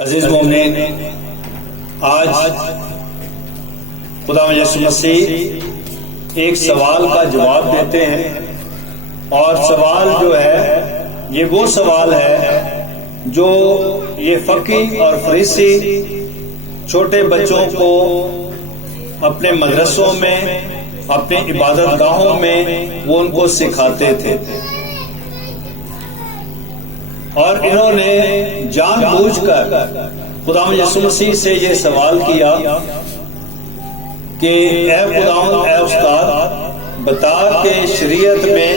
عزیز مومنین، آج خدا یسوع مسیح ایک سوال کا جواب دیتے ہیں، اور سوال جو ہے یہ وہ سوال ہے جو یہ فقی اور فریسی چھوٹے بچوں کو اپنے مدرسوں میں، اپنے عبادت گاہوں میں وہ ان کو سکھاتے تھے، اور انہوں نے جان بوجھ کر خدا یسوع مسیح سے یہ سوال کیا کہ اے خداوند، اے استاد، بتا کہ شریعت میں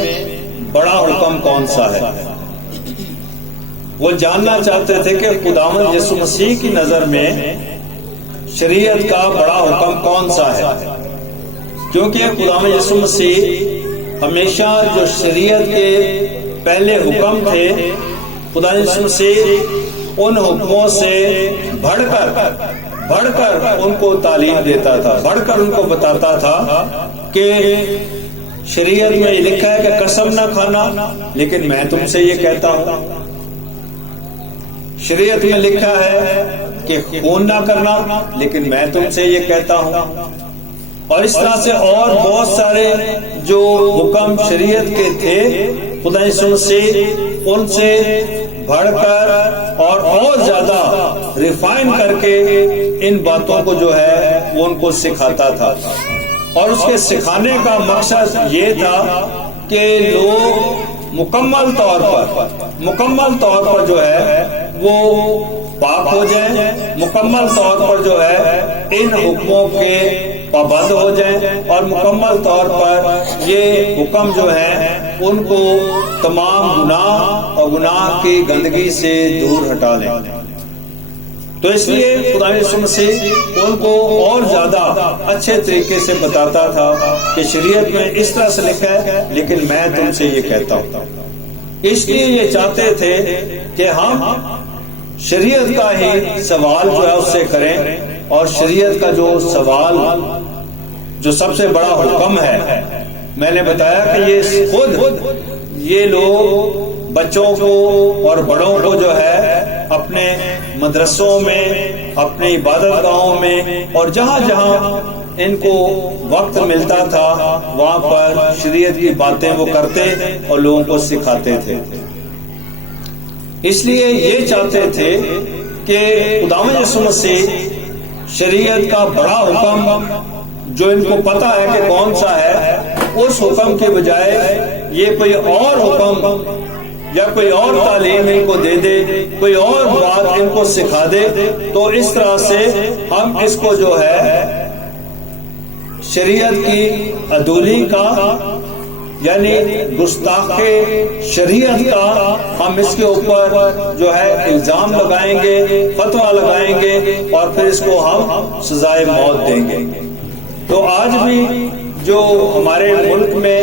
بڑا حکم کون سا ہے۔ وہ جاننا چاہتے تھے کہ خداوند یسوع مسیح کی نظر میں شریعت کا بڑا حکم کون سا ہے، کیونکہ خداوند یسوع مسیح ہمیشہ جو شریعت کے پہلے حکم تھے، خدا یسوع مسیح ان حکموں سے بڑھ کر ان کو تعلیم دیتا تھا، بڑھ کر ان کو بتاتا تھا کہ شریعت میں یہ لکھا ہے کہ قسم نہ کھانا، لیکن میں تم سے یہ کہتا ہوں۔ شریعت میں لکھا ہے کہ خون نہ کرنا، لیکن میں تم سے یہ کہتا ہوں۔ اور اس طرح سے اور بہت سارے جو حکم شریعت کے تھے، خدا یسوع مسیح ان سے بڑھ کر اور زیادہ ریفائن کر کے ان باتوں کو جو ہے وہ ان کو سکھاتا تھا، اور اس کے سکھانے کا مقصد یہ تھا کہ لوگ مکمل طور پر جو ہے وہ پاک ہو جائیں، مکمل طور پر جو ہے ان حکموں کے پابند ہو جائیں، اور مکمل طور پر یہ حکم جو ہے ان کو تمام گناہ اور گناہ کی گندگی سے دور ہٹا لیں۔ تو اس لیے خدا یسوع مسیح ان کو اور زیادہ اچھے طریقے سے بتاتا تھا کہ شریعت میں اس طرح سے لکھا ہے، لیکن میں تم سے یہ کہتا ہوں۔ اس لیے یہ چاہتے تھے کہ ہم شریعت کا ہی سوال جو ہے اس سے کریں، اور شریعت کا جو سوال جو سب سے بڑا حکم ہے، میں نے بتایا کہ یہ خود یہ لوگ بچوں کو اور بڑوں کو جو ہے اپنے مدرسوں میں، اپنے عبادت گاہوں میں، اور جہاں جہاں ان کو وقت ملتا تھا وہاں پر شریعت کی باتیں وہ کرتے اور لوگوں کو سکھاتے تھے۔ اس لیے یہ چاہتے تھے کہ خداوند یسوع مسیح شریعت کا بڑا حکم جو ان کو پتا ہے کہ کون سا ہے، اس حکم کے بجائے یہ کوئی اور حکم یا کوئی اور تعلیم ان کو دے دے، کوئی اور بات ان کو سکھا دے، تو اس طرح سے ہم اس کو جو ہے شریعت کی عدولی کا، یعنی گستاخ شریعت کا، ہم اس کے اوپر جو ہے الزام لگائیں گے، فتویٰ لگائیں گے، اور پھر اس کو ہم سزائے موت دیں گے۔ تو آج بھی جو ہمارے ملک میں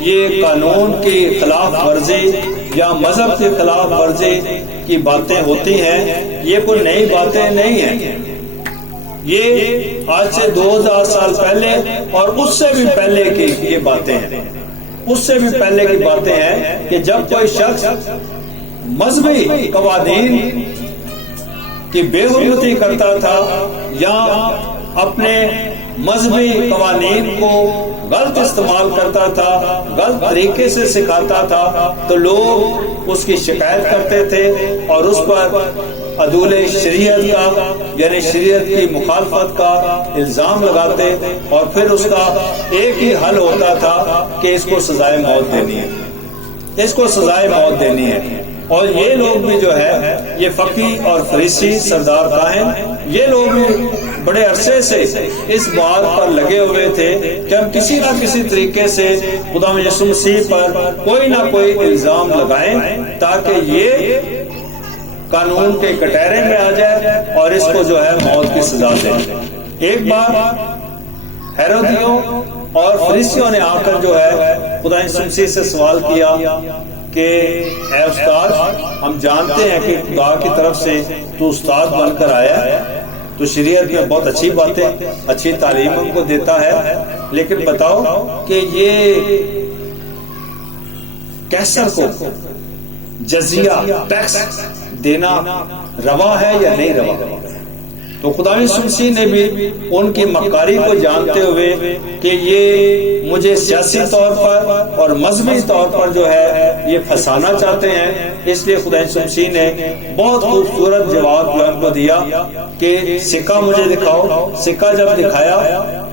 یہ قانون کی خلاف ورزی یا مذہب کی خلاف ورزی کی باتیں ہوتی ہیں، یہ کوئی نئی باتیں نہیں ہیں۔ یہ آج سے 2000 سال پہلے اور اس سے بھی پہلے کی یہ باتیں ہیں، اس سے بھی پہلے کی باتیں ہیں کہ جب کوئی شخص مذہبی قوانین کی بے حرمتی کرتا تھا یا اپنے مذہبی قوانین کو غلط استعمال کرتا تھا، غلط طریقے سے سکھاتا تھا، تو لوگ اس کی شکایت کرتے تھے اور اس پر عدول شریعت کا، یعنی شریعت کی مخالفت کا الزام لگاتے، اور پھر اس کا ایک ہی حل ہوتا تھا کہ اس کو سزائے موت دینی ہے، اس کو سزائے موت دینی ہے۔ اور یہ لوگ بھی جو ہے یہ فقی اور فریسی سردار کاہن، یہ لوگ بھی بڑے عرصے سے اس بات پر لگے ہوئے تھے کہ ہم کسی نہ کسی طریقے سے خدا یسوع مسیح پر کوئی نہ کوئی الزام لگائیں تاکہ یہ قانون کے کٹہرے میں آ جائے اور اس کو جو ہے موت کی سزا دیں۔ ایک بار ہیرودیوں اور فریسیوں نے آ کر جو ہے خدا یسوع مسیح سے سوال کیا کہ اے استاد، ہم جانتے ہیں کہ خدا کی طرف سے تو استاد بن کر آیا ہے، تو شریعت میں بہت اچھی باتیں، اچھی تعلیم ہم کو دیتا ہے، لیکن بتاؤ کہ یہ کیسر کو جزیہ ٹیکس دینا روا ہے یا نہیں روا. تو خدا یسوع مسیح نے بھی ان کی مکاری کو جانتے ہوئے کہ یہ مجھے سیاسی طور پر اور مذہبی طور پر جو ہے یہ پھنسانا چاہتے ہیں، اس لیے خدا یسوع مسیح نے بہت خوبصورت جواب جو ان کو دیا کہ سکہ مجھے دکھاؤ. سکہ جب دکھایا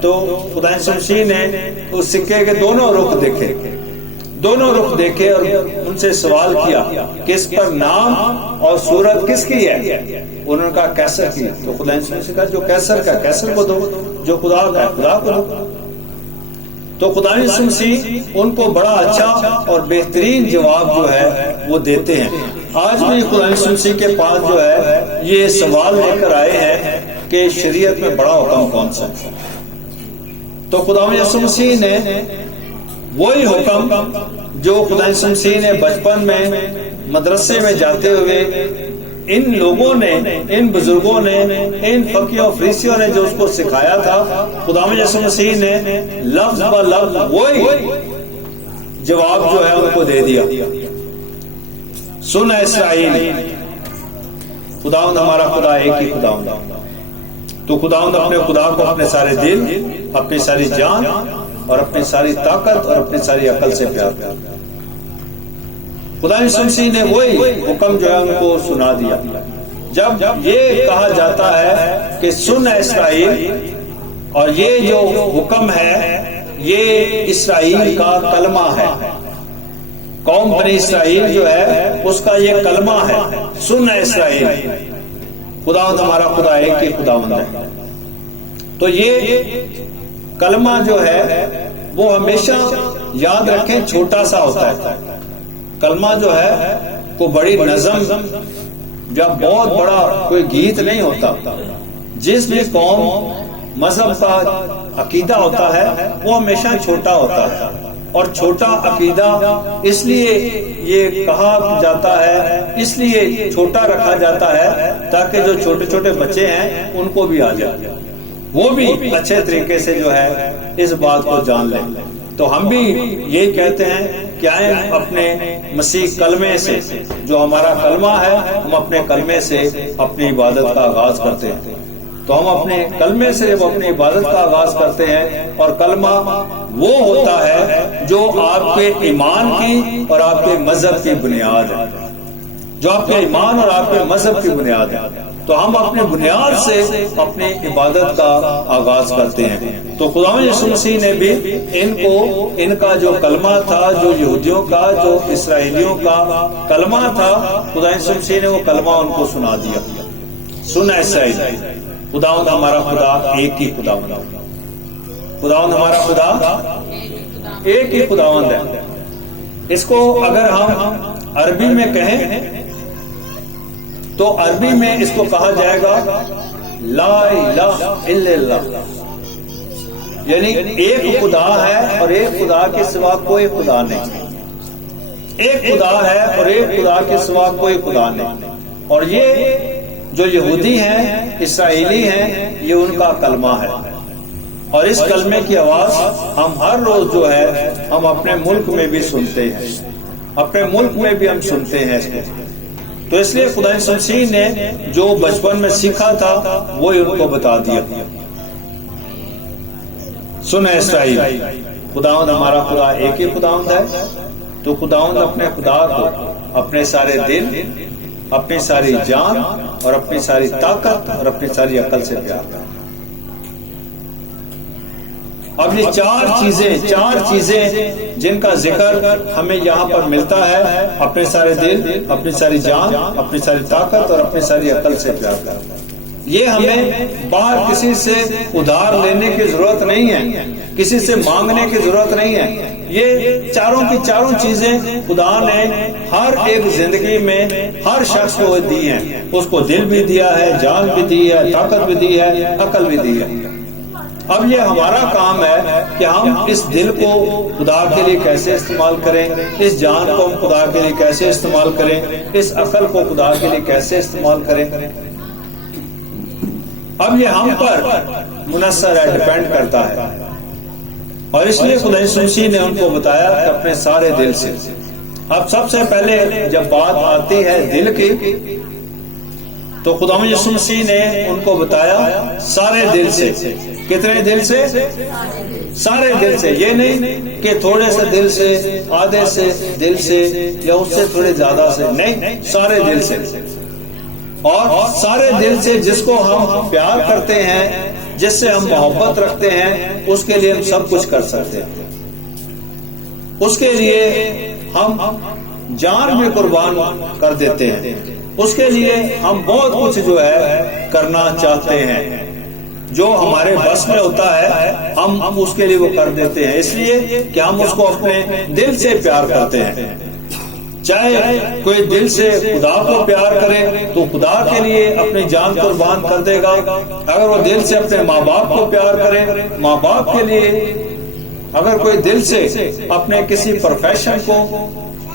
تو خدا یسوع مسیح نے اس سکے کے دونوں رخ دیکھے اور ان سے سوال کیا کہ اس پر نام اور صورت کس کی ہے؟ انہوں نے کہا کیسر کی. تو خدا نے کہا جو کیسر کا کیسر کو دو، جو خدا کا خدا کو دو. تو خدا یسوع مسیح ان کو بڑا اچھا اور بہترین جواب جو ہے وہ دیتے ہیں. آج بھی خدا یسوع مسیح کے پاس جو ہے یہ سوال لے کر آئے ہیں کہ شریعت میں بڑا حکم کون سا ہے. تو خدا یسوع مسیح نے وہی حکم جو خدا یسوع مسیح نے بچپن میں مدرسے میں جاتے ہوئے ان لوگوں نے، ان بزرگوں نے، ان فقیوں اور فریسیوں نے جو اس کو سکھایا تھا، خدا یسوع مسیح نے لفظ ب لفظ وہی جواب جو ہے ان کو دے دیا. سن اسرائیل، خداوند ہمارا خدا ایک ہی خداوند. تو خداوند اپنے خدا کو اپنے سارے دل، اپنی ساری جان اور اپنی ساری طاقت اور اپنی ساری عقل سے پیار کرتا. خدا یسوع مسیح نے وہی حکم جو ہے ان کو سنا دیا. جب یہ کہا جاتا ہے کہ سن اسرائیل، اور یہ جو حکم ہے یہ اسرائیل کا کلمہ ہے، قوم بنی اسرائیل جو ہے اس کا یہ کلمہ ہے. سن اسرائیل، خداوند ہمارا خدا ایک ہی خداوند ہے. تو یہ کلمہ جو ہے وہ ہمیشہ یاد رکھیں چھوٹا سا ہوتا ہے. کلمہ جو ہے کو بڑی نظم یا بہت بڑا کوئی گیت نہیں ہوتا. جس بھی قوم مذہب کا عقیدہ ہوتا ہے وہ ہمیشہ چھوٹا ہوتا ہے، اور چھوٹا عقیدہ اس لیے یہ کہا جاتا ہے، اس لیے چھوٹا رکھا جاتا ہے تاکہ جو چھوٹے چھوٹے بچے ہیں ان کو بھی آ جائے، وہ بھی اچھے طریقے سے جو ہے اس بات کو جان لیں. تو ہم بھی یہی کہتے ہیں کہ آئیں اپنے مسیح کلمے سے، جو ہمارا کلمہ ہے، ہم اپنے کلمے سے اپنی عبادت کا آغاز کرتے ہیں. تو ہم اپنے کلمے سے جب اپنی عبادت کا آغاز کرتے ہیں، اور کلمہ وہ ہوتا ہے جو آپ کے ایمان کی اور آپ کے مذہب کی بنیاد ہے، جو آپ کے ایمان اور آپ کے مذہب کی بنیاد ہے. تو ہم اپنے بنیاد سے اپنی عبادت کا آغاز کرتے ہیں. تو خدا یسوع مسیح نے بھی ان کو، ان کا جو کلمہ تھا، جو یہودیوں کا، جو اسرائیلیوں کا کلمہ تھا، خدا یسوع مسیح نے وہ کلمہ ان کو سنا دیا. سن اسرائیل، خداوند ہمارا خدا ایک ہی خداوند ہے. خداوند ہمارا خدا ایک ہی خداوند ہے. اس کو اگر ہم عربی میں کہیں تو عربی میں اس کو کہا جائے گا لا الہ الا اللہ، یعنی ایک خدا ہے اور ایک خدا کے سوا کوئی خدا نہیں. ایک خدا ہے اور ایک خدا کے سوا کوئی خدا نہیں. اور یہ جو یہودی ہیں، اسرائیلی ہیں، یہ ان کا کلمہ ہے. اور اس کلمے کی آواز ہم ہر روز جو ہے ہم اپنے ملک میں بھی سنتے ہیں، اپنے ملک میں بھی ہم سنتے ہیں اس کو. تو اس لیے خدا یسوع مسیح نے جو بچپن میں سیکھا تھا وہی ان کو بتا دیا. سن اسرائیل، خداوند ہمارا خدا ایک ہی خداوند ہے. تو خداوند اپنے خدا کو اپنے سارے دل، اپنی ساری جان اور اپنی ساری طاقت اور اپنی ساری عقل سے پیار کرتا. اب یہ چار چیزیں جن کا ذکر ہمیں یہاں پر ملتا ہے، اپنے سارے دل، اپنی ساری جان، اپنی ساری طاقت اور اپنی ساری عقل سے پیار کرنا. یہ ہمیں باہر کسی سے ادھار لینے کی ضرورت نہیں ہے، کسی سے مانگنے کی ضرورت نہیں ہے. یہ چاروں کی چاروں چیزیں خدا نے ہر ایک زندگی میں ہر شخص کو دی ہیں. اس کو دل بھی دیا ہے، جان بھی دی ہے، طاقت بھی دی ہے، عقل بھی دی ہے. اب یہ ہمارا کام ہے کہ ہم اس دل کو خدا کے لیے کیسے استعمال کریں، اس جان کو ہم خدا کے لیے کیسے استعمال کریں، اس عقل کو خدا کے لیے کیسے استعمال کریں. اب یہ ہم پر منحصر ہے، ڈیپینڈ کرتا ہے. اور اس لیے خدا یسوع مسیح نے ان کو بتایا کہ اپنے سارے دل سے. اب سب سے پہلے جب بات آتی ہے دل کی، تو خداوند یسوع مسیح نے ان کو بتایا سارے دل سے. کتنے دل سے؟ سارے دل سے. یہ نہیں کہ تھوڑے سے دل سے، آدھے سے دل سے، یا اس سے تھوڑے زیادہ سے، نہیں، سارے دل سے. اور سارے دل سے جس کو ہم پیار کرتے ہیں، جس سے ہم محبت رکھتے ہیں، اس کے لیے ہم سب کچھ کر سکتے ہیں. اس کے لیے ہم جان بھی قربان کر دیتے ہیں. اس کے لیے ہم بہت کچھ جو ہے کرنا چاہتے ہیں. جو ہمارے بس میں ہوتا ہے ہم اس کے لیے وہ کر دیتے ہیں، اس لیے کہ ہم اس کو اپنے دل سے پیار کرتے ہیں. چاہے کوئی دل سے خدا کو پیار کرے تو خدا کے لیے اپنی جان قربان کر دے گا. اگر وہ دل سے اپنے ماں باپ کو پیار کرے، ماں باپ کے لیے. اگر کوئی دل سے اپنے کسی پروفیشن کو،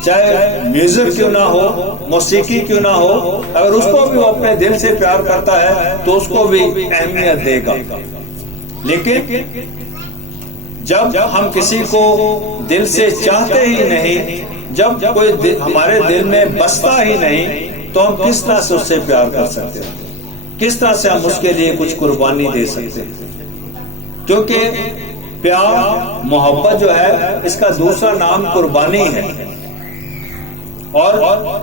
چاہے میوزک کیوں نہ ہو، موسیقی کیوں نہ ہو، اگر اس کو بھی وہ اپنے دل سے پیار کرتا ہے تو اس کو بھی اہمیت دے گا. لیکن جب ہم کسی کو دل سے چاہتے ہی نہیں، جب کوئی ہمارے دل میں بستا ہی نہیں، تو ہم کس طرح سے اس سے پیار کر سکتے ہیں؟ کس طرح سے ہم اس کے لیے کچھ قربانی دے سکتے ہیں؟ کیونکہ پیار، محبت جو ہے، اس کا دوسرا نام قربانی ہے. اور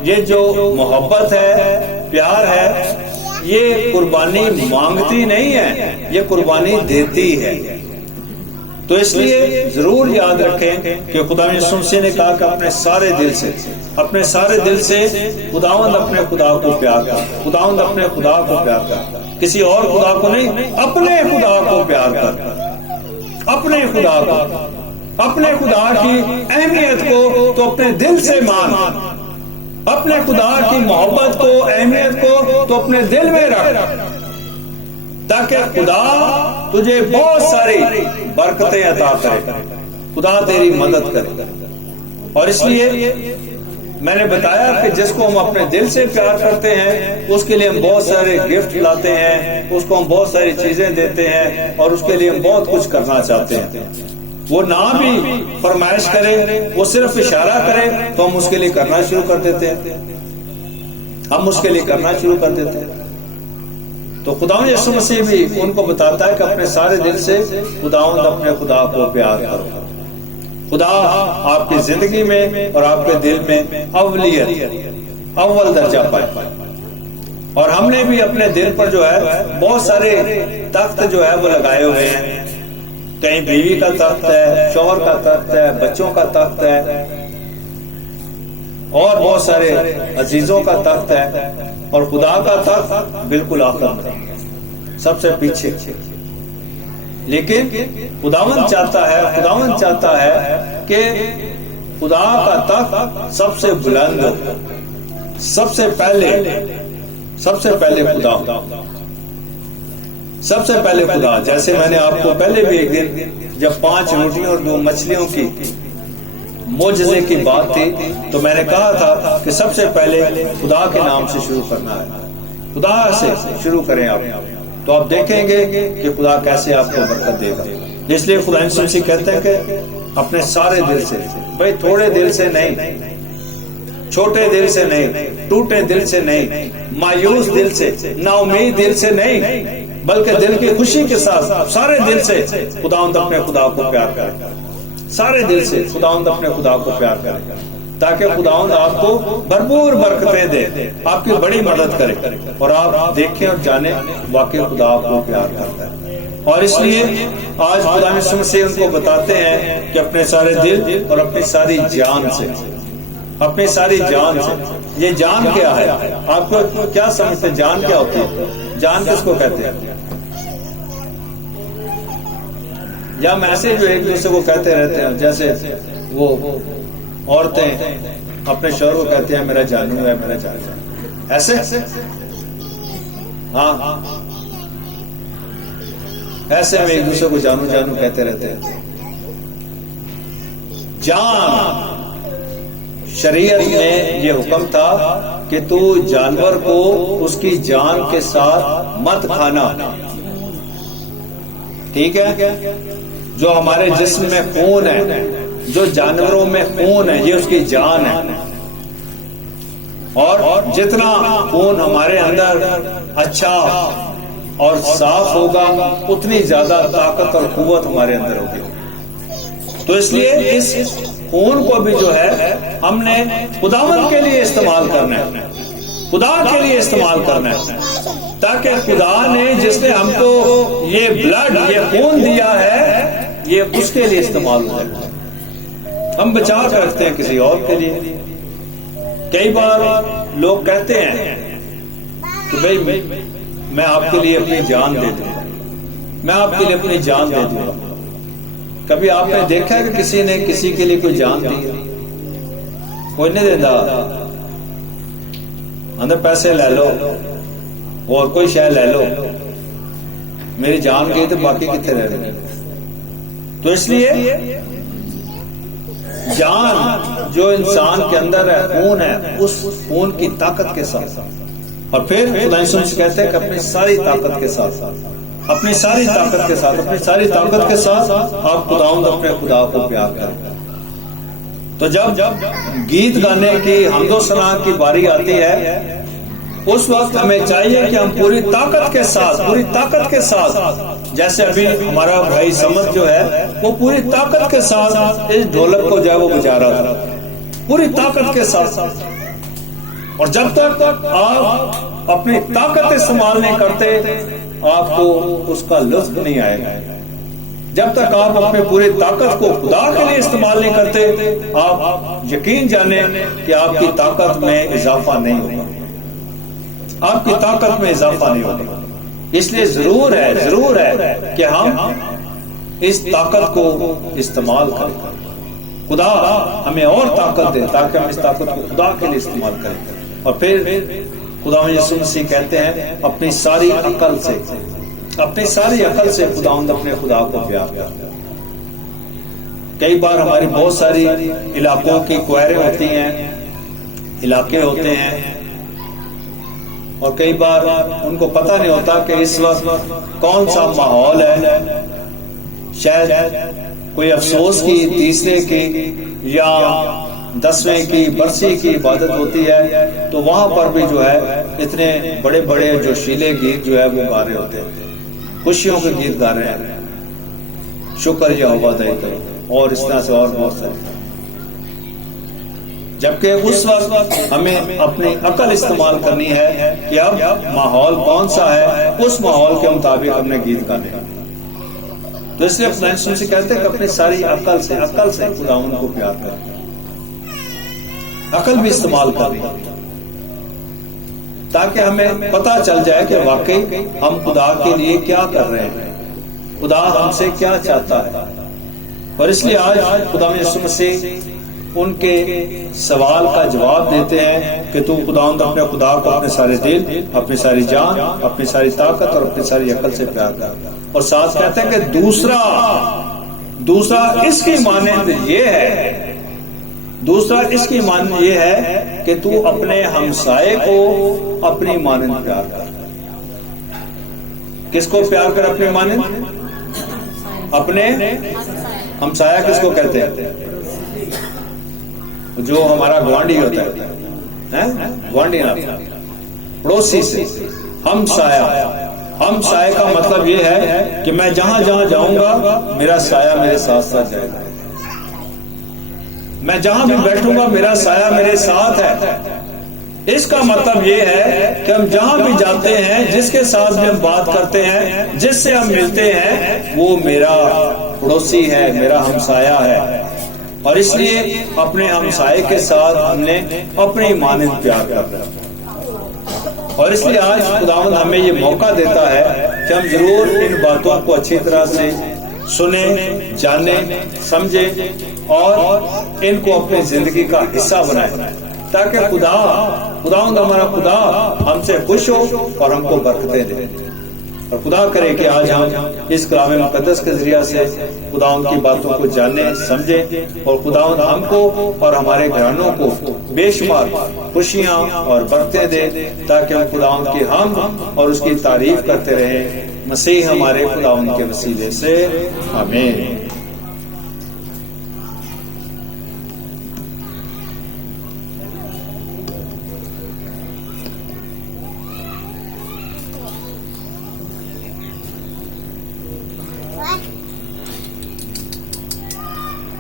یہ جو محبت ہے، پیار ہے، یہ قربانی مانگتی نہیں ہے، یہ قربانی دیتی ہے. تو اس لیے ضرور یاد رکھیں کہ خدا یسوع مسیح نے کہا کہ اپنے سارے دل سے، اپنے سارے دل سے خداوند اپنے خدا کو پیار کر. خداوند اپنے خدا کو پیار کر، کسی اور خدا کو نہیں، اپنے خدا کو پیار کر. اپنے خدا کو، اپنے خدا کی اہمیت کو تو اپنے دل سے مان. اپنے خدا کی محبت کو، اہمیت کو تو اپنے دل میں رکھ، تاکہ خدا تجھے بہت ساری برکتیں عطا کرے، خدا تیری مدد کرے. اور اس لیے میں نے بتایا کہ جس کو ہم اپنے دل سے پیار کرتے ہیں، اس کے لیے ہم بہت سارے گفٹ لاتے ہیں، اس کو ہم بہت ساری چیزیں دیتے ہیں، اور اس کے لیے ہم بہت کچھ کرنا چاہتے ہیں. وہ نہ بھی فرمائش کرے، وہ صرف اشارہ کرے تو ہم اس کے لیے کرنا شروع کر دیتے ہیں. ہم اس کے لیے کرنا شروع کر دیتے ہیں. تو خداوند یسوع مسیح بھی ان کو بتاتا ہے کہ اپنے سارے دل سے خداوند اپنے خدا کو پیار کرو. خدا آپ کی زندگی میں اور آپ کے دل میں اولیت، اول درجہ پائے. اور ہم نے بھی اپنے دل پر جو ہے بہت سارے تخت جو ہے وہ لگائے ہوئے ہیں. کہیں بیوی کا تخت ہے، شوہر کا تخت ہے، بچوں کا تخت ہے، اور بہت سارے عزیزوں کا تخت ہے. اور خدا کا تخت بالکل آخر میں، سب سے پیچھے. لیکن خداوند چاہتا ہے کہ خدا کا تخت سب سے بلند، سب سے پہلے خدا، سب سے پہلے خدا. جیسے میں نے آپ کو پہلے بھی ایک دن جب 5 روٹیوں اور 2 مچھلیوں کی معجزے کی بات تھی تو میں نے کہا تھا کہ سب سے پہلے خدا کے نام سے شروع کرنا ہے. خدا سے شروع کریں آپ، تو آپ دیکھیں گے کہ خدا کیسے آپ کو برکت دے گا. اس لیے خدا یسوع مسیح کہتے ہیں کہ اپنے سارے دل سے، بھائی تھوڑے دل سے نہیں، چھوٹے دل سے نہیں، ٹوٹے دل سے نہیں، مایوس دل سے، نا امید دل سے نہیں، بلکہ دل کی خوشی کے ساتھ سارے دل سے خداوند اپنے خدا کو پیار کرے. سارے دل سے خداوند اپنے خدا کو پیار کرے، تاکہ خداوند آپ کو بھرپور برکتیں دے، آپ کی بڑی مدد کرے، اور آپ دیکھیں اور جانیں واقعی خدا آپ کو پیار کرتا ہے. اور اس لیے آج خدا یسوع مسیح ان کو بتاتے ہیں کہ اپنے سارے دل اور اپنی ساری جان سے، اپنی ساری جان سے. یہ جان کیا ہے؟ آپ کو کیا سمجھتے ہیں جان کیا ہوتی ہے؟ جان کس کو کہتے ہیں؟ یا ہم ایسے جو ایک دوسرے کو کہتے رہتے ہیں، جیسے وہ عورتیں اپنے شوہر کو کہتے ہیں میرا جانو ہے، میرا جانو ہے، ایسے. ہاں، ایسے ہم ایک دوسرے کو جانو جانو کہتے رہتے ہیں. جان، شریعت میں یہ حکم تھا کہ تو جانور کو اس کی جان کے ساتھ مت کھانا. ٹھیک ہے؟ جو ہمارے جسم میں خون ہے، جو جانوروں میں خون ہے، یہ اس کی جان ہے. اور جتنا خون ہمارے اندر اچھا اور صاف ہوگا اتنی زیادہ طاقت اور قوت ہمارے اندر ہوگی. تو اس لیے اس خون کو بھی جو ہے ہم نے خداوند کے لیے استعمال کرنا ہے, خدا کے لیے استعمال کرنا ہے, تاکہ خدا نے جس نے ہم کو یہ بلڈ یہ خون دیا ہے یہ اس کے لیے استعمال ہو جائے. ہم بچا کر رکھتے ہیں کسی اور کے لیے. کئی بار لوگ کہتے ہیں کہ بھائی میں آپ کے لیے اپنی جان دے دوں گا, میں آپ کے لیے اپنی جان دے دوں گا. کبھی آپ نے دیکھا ہے کہ کسی نے کسی کے لیے کوئی جان دی؟ کوئی نہیں دیتا. اندر پیسے لے لو اور کوئی شے لے لو, میری جان گئی تو باقی کتنے رہ گئے. تو اس لیے جان جو انسان کے اندر ہے خون ہے, اس خون کی طاقت کے ساتھ, اور پھر خدا یسوع کہتے ہیں کہ اپنی ساری طاقت کے ساتھ, اپنی ساری طاقت کے ساتھ, اپنی ساری طاقت کے ساتھ آپ خداوند اپنے خدا کو پیار کریں. تو جب گیت گانے کی حمد و ثنا کی باری آتی ہے اس وقت ہمیں چاہیے کہ ہم پوری طاقت کے ساتھ جیسے ابھی ہمارا بھائی سمت جو ہے وہ پوری طاقت کے ساتھ اس ڈھولک کو جو ہے وہ بجا رہا تھا, پوری طاقت کے ساتھ. اور جب تک آپ اپنی طاقت استعمال نہیں کرتے آپ کو اس کا لطف نہیں آئے گا. جب تک آپ اپنی پوری طاقت کو خدا کے لیے استعمال نہیں کرتے آپ یقین جانیں کہ آپ کی طاقت میں اضافہ نہیں ہوگا, آپ کی طاقت میں اضافہ نہیں ہوگا. اس لیے ضرور ہے کہ ہم اس طاقت کو استعمال کریں. خدا ہمیں اور طاقت دے تاکہ ہم اس طاقت کو خدا کے لیے استعمال کریں. اور پھر خدا یسوع مسیح کہتے ہیں اپنی ساری عقل سے خداوند اپنے خدا کو پیار کرتا. کئی بار ہماری بہت ساری علاقوں کی کوئریں ہوتی ہیں, علاقے ہوتے ہیں, اور کئی بار ان کو پتہ نہیں ہوتا کہ اس وقت کون سا ماحول ہے. شاید کوئی افسوس کی, تیسرے کی یا 10ویں کی برسی کی عبادت ہوتی ہے تو وہاں پر بھی جو ہے اتنے بڑے بڑے جو شیلے گیت جو ہے وہ گا رہے ہوتے ہیں, خوشیوں کے گیت گا رہے ہیں, شکر یہوہ دائی کرو اور اس طرح سے اور بہت سارے. جبکہ اس وقت ہمیں اپنی عقل استعمال کرنی ہے کہ اب ماحول کون سا ہے, اس ماحول کے مطابق ہم نے گیت گانے. تو اس لیے خدا یسوع سے کہتے ہیں کہ اپنی ساری عقل سے خداوند کو پیار کریں, عقل بھی استعمال کریں تاکہ ہمیں پتہ چل جائے کہ واقعی ہم خدا کے لیے کیا کر رہے ہیں, خدا ہم سے کیا چاہتا ہے. اور اس لیے آج خدا یسوع مسیح ان کے سوال کا جواب دیتے ہیں کہ تو خداوند اپنے خدا کو اپنے سارے دل, اپنی ساری جان, اپنی ساری طاقت اور اپنی ساری عقل سے پیار کر. اور ساتھ کہتے ہیں کہ دوسرا اس کی مانند یہ ہے, دوسرا اس کی مانند یہ ہے کہ تو اپنے ہمسائے کو اپنی مانند پیار کر. کس کو پیار کر اپنی مانند؟ اپنے ہمسایہ کس کو کہتے ہیں؟ جو ہمارا گوانڈی ہوتا ہے, گوانڈی نہ پڑوسی سے. ہم سایہ کا مطلب یہ ہے کہ میں جہاں جہاں جاؤں گا میرا سایہ میرے ساتھ ساتھ جائے گا, میں جہاں بھی بیٹھوں گا میرا سایہ میرے ساتھ ہے. اس کا مطلب یہ ہے کہ ہم جہاں بھی جاتے ہیں, جس کے ساتھ بھی ہم بات کرتے ہیں, جس سے ہم ملتے ہیں, وہ میرا پڑوسی ہے, میرا ہمسایہ ہے. اور اس لیے اپنے ہمسائے کے ساتھ ہم نے اپنی مانند پیار کرنا. اور اس لیے آج خداوند ہمیں یہ موقع دیتا ہے کہ ہم ضرور ان باتوں کو اچھی طرح سے سنیں, جانیں, سمجھیں اور ان کو اپنی زندگی کا حصہ بنائیں تاکہ خداوند ہمارا خدا ہم سے خوش ہو اور ہم کو برکتیں دے. اور خدا کرے کہ آج ہم اس کلام مقدس کے ذریعہ سے خداوند کی باتوں کو جانیں, سمجھیں, اور خداوند ہم کو اور ہمارے گھرانوں کو بے شمار خوشیاں اور برکتیں دے تاکہ ہم خداوند کی حمد اور اس کی تعریف کرتے رہیں. مسیح ہمارے خداوند کے وسیلے سے, آمین.